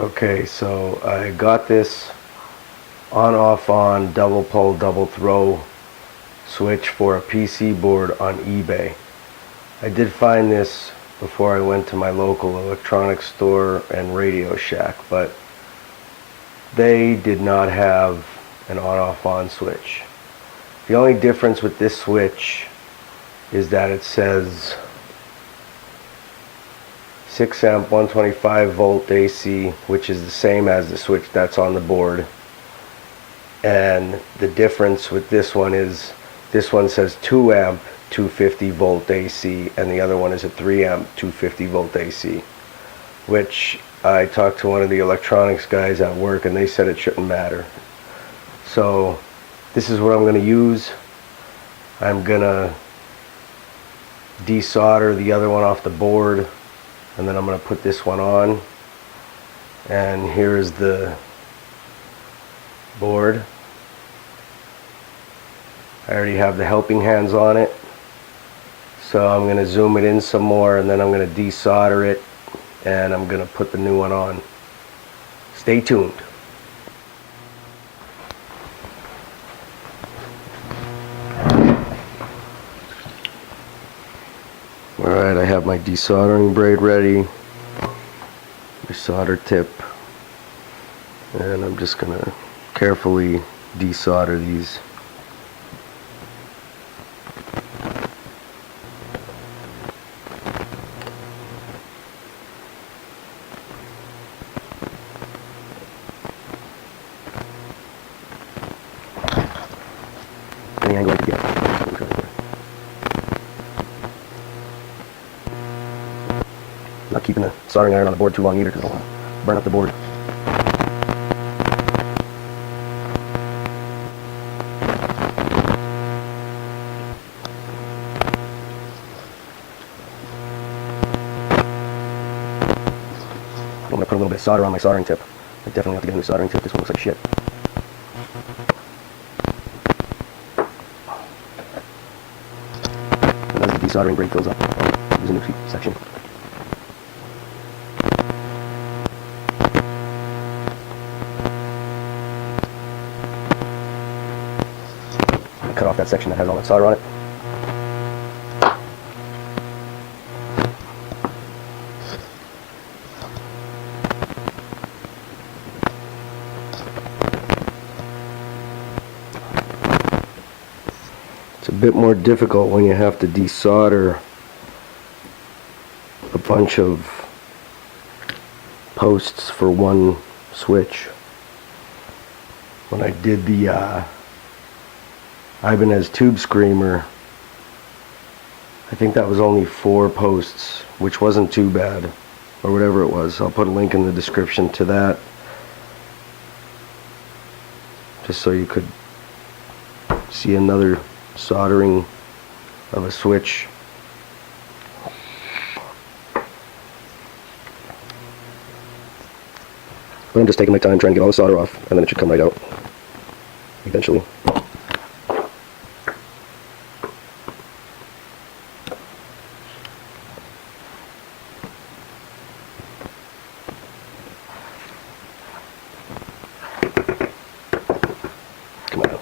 Okay, so I got this on double pull double throw switch for a PC board on eBay. I did find this before I went to my local electronics store and Radio Shack, but they did not have an on switch. The only difference with this switch is that it says 6 amp 125 volt AC, which is the same as the switch that's on the board. And the difference with this one is this one says 2 amp 250 volt AC and the other one is a 3 amp 250 volt AC, which I talked to one of the electronics guys at work and they said it shouldn't matter. So this is what I'm going to use. I'm going to desolder the other one off the board, and then I'm going to put this one on. And here is the board. I already have the helping hands on it, so I'm going to zoom it in some more, and then I'm going to desolder it, and I'm going to put the new one on. Stay tuned. Alright, I have my desoldering braid ready, my solder tip, and I'm just going to carefully desolder these. Any angle I can get. Not keeping the soldering iron on the board too long either, because it'll burn up the board. I'm going to put a little bit of solder on my soldering tip. I definitely have to get a new soldering tip. This one looks like shit. And as the desoldering braid fills up, I'll use a new section. Cut off that section that has all that solder on it. It's a bit more difficult when you have to desolder a bunch of posts for one switch. When I did the Ibanez Tube Screamer, I think that was only 4 posts, which wasn't too bad, or whatever it was. I'll put a link in the description to that, just so you could see another soldering of a switch. But I'm just taking my time trying to get all the solder off, and then it should come right out eventually. Come on.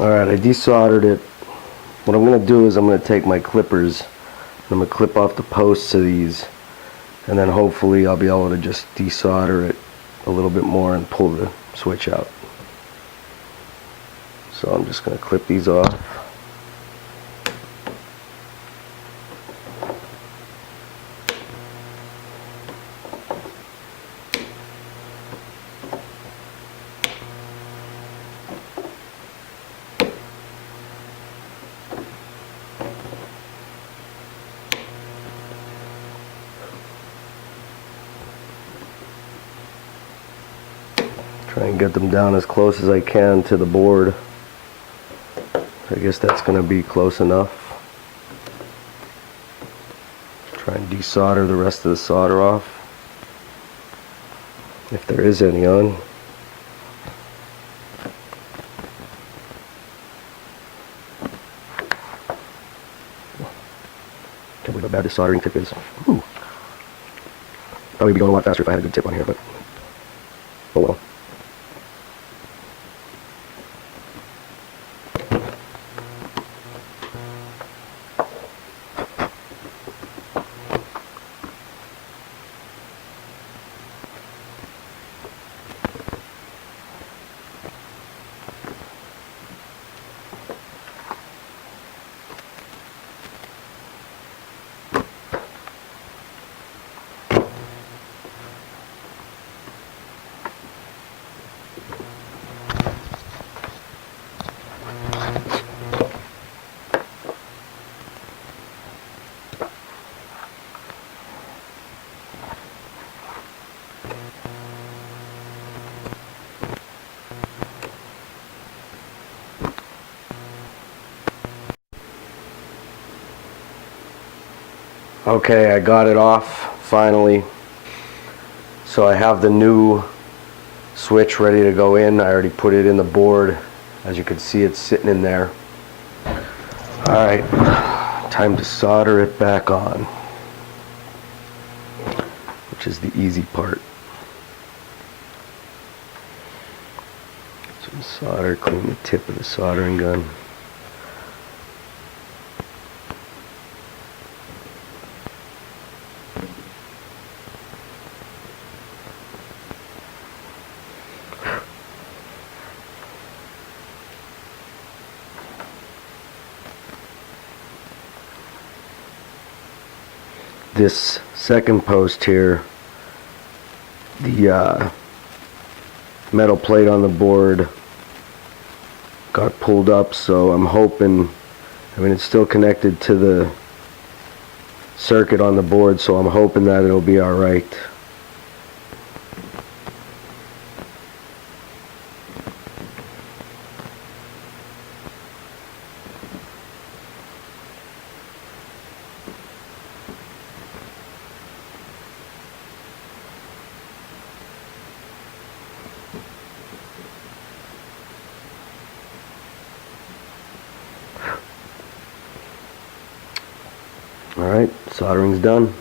Alright, I desoldered it. What I'm going to do is I'm going to take my clippers and I'm going to clip off the posts of these, and then hopefully I'll be able to just desolder it a little bit more and pull the switch out. So I'm just going to clip these off. Try and get them down as close as I can to the board. I guess that's going to be close enough. Try and desolder the rest of the solder off, if there is any on. bad this soldering tip is. Ooh. Probably be going a lot faster if I had a good tip on here, but oh well. Okay, I got it off finally. So I have the new switch ready to go in. I already put it in the board. As you can see, it's sitting in there. Alright, time to solder it back on, which is the easy part. Some solder, clean the tip of the soldering gun. This second post here, the metal plate on the board got pulled up, so I'm hoping, I mean, it's still connected to the circuit on the board, so I'm hoping that it'll be alright. Alright, soldering's done.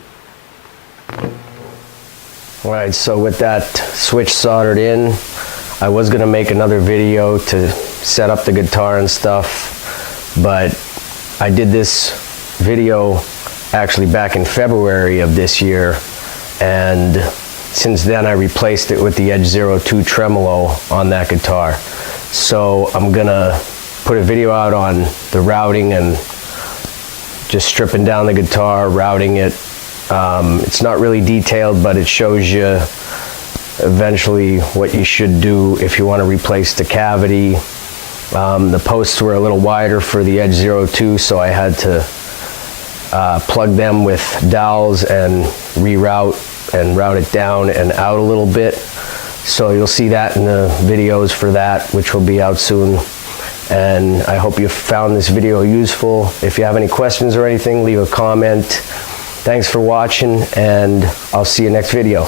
Alright, so with that switch soldered in, I was going to make another video to set up the guitar and stuff, but I did this video actually back in February of this year, and since then I replaced it with the Edge 02 tremolo on that guitar. So I'm going to put a video out on the routing and just stripping down the guitar, routing it. It's not really detailed, but it shows you eventually what you should do if you want to replace the cavity. The posts were a little wider for the Edge 02, so I had to plug them with dowels and reroute and route it down and out a little bit. So you'll see that in the videos for that, which will be out soon. And I hope you found this video useful. If you have any questions or anything, leave a comment. Thanks for watching, and I'll see you next video.